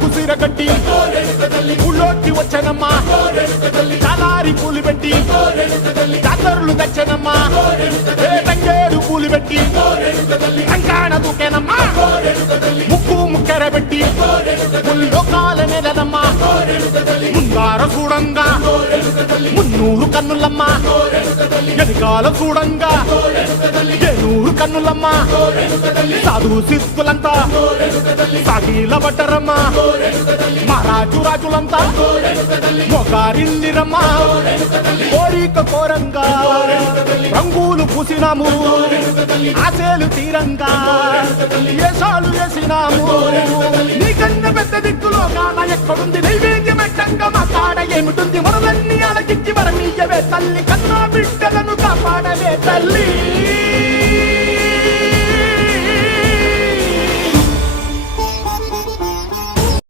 కుసిర కట్టి ఊళ్ళోకి వచ్చనమ్మా చాలారి పూలు పెట్టి జాతరులు తెచ్చనమ్మా తంగేడు పూలు పెట్టి కంకాణ దూకేనమ్మా ముక్కు ముక్కెర పెట్టి ముల్లోకాల నెలనమ్మా ముందార చూడంగా మున్నూరు కన్నులమ్మా వెనకాల చూడంగా ఏనూరు కన్నులమ్మా సాధువు సిద్ధులంతా సాగిల బట్టరమ్మా మహారాజు రాజులంతా మొగారిల్లిరమ్మా కోరిక కోరంగా రంగులు పూసినాము ఆశలు తీరంగా ఏసాలు వేసినాము నీకన్నా పెద్ద దిక్కులో కాన ఎక్కడుంది నైవేద్యం ఎట్టంగా మా కాడ ఏమిటుంది మనలన్నీ అలకిచ్చి వరమీయవే తల్లి కన్నా బిడ్డలను కాపాడవే తల్లి